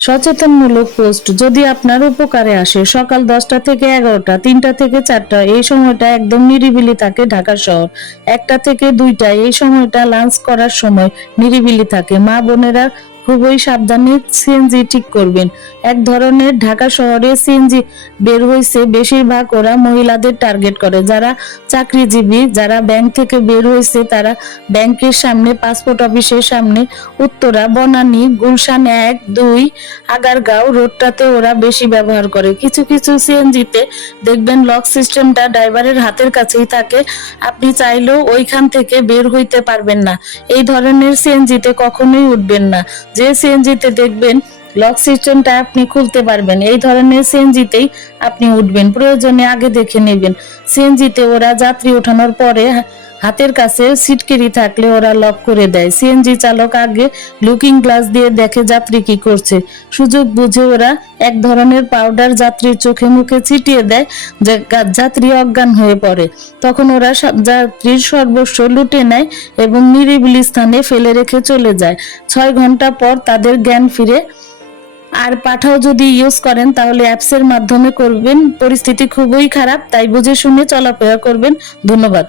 সচেতনমূলক post যদি আপনার উপকারে আসে। সকাল 10টা থেকে 11টা, 3টা থেকে 4টা এই সময়টা একদম নিরিবিলি থাকে ঢাকা শহর। 1টা থেকে 2টা এই সময়টা লাঞ্চ করার সময় নিরিবিলি থাকে। মা বোনেরা খুবই সাবধানে সিএনজি ঠিক করবেন। এক ধরনের ঢাকা শহরে সিএনজি বের হয়েছে, বেশিরভাগ ওরা মহিলাদের টার্গেট করে, যারা চাকরিজীবী, যারা ব্যাংক থেকে বের হয়েছে, তারা ব্যাংকের সামনে, পাসপোর্ট অফিসের সামনে, উত্তরা, বনানী, গুলশান 1, 2, আগারগাঁও রোডটাতে ওরা বেশি ব্যবহার করে। কিছু কিছু সিএনজিতে দেখবেন লক সিস্টেমটা ড্রাইভারের হাতের কাছেই থাকে, আপনি চাইলেও ওইখান থেকে বের হইতে পারবেন না। এই ধরনের সিএনজিতে কখনোই উঠবেন না। যে সিএনজিতে দেখবেন লক সিস্টেমটা আপনি খুলতে পারবেন, এই ধরনের সিএনজিতেই আপনি উঠবেন। প্রয়োজনে আগে দেখে নেবেন। সিএনজিতে ওরা যাত্রী ওঠানোর পরে হাতের কাছে সিটকেরি থাকলে ওরা লক করে দেয়। সিএনজি চালক আগে লুকিং গ্লাস দিয়ে দেখে যাত্রী কি করছে। সুযোগ বুঝে ওরা এক ধরনের পাউডার যাত্রীর চোখে মুখে ছিটিয়ে দেয়, যে যাত্রী অজ্ঞান হয়ে পড়ে। তখন ওরা যাত্রীর সর্বস্ব লুটে নেয় এবং নিরিবিলি স্থানে ফেলে রেখে চলে যায়। 6 ঘন্টা পর তাদের জ্ঞান ফিরে। আর পাঠাও যদি ইউজ করেন তাহলে অ্যাপসের মাধ্যমে করবেন। পরিস্থিতি খুবই খারাপ, তাই বুঝে শুনে চলাফেরা করবেন। ধন্যবাদ।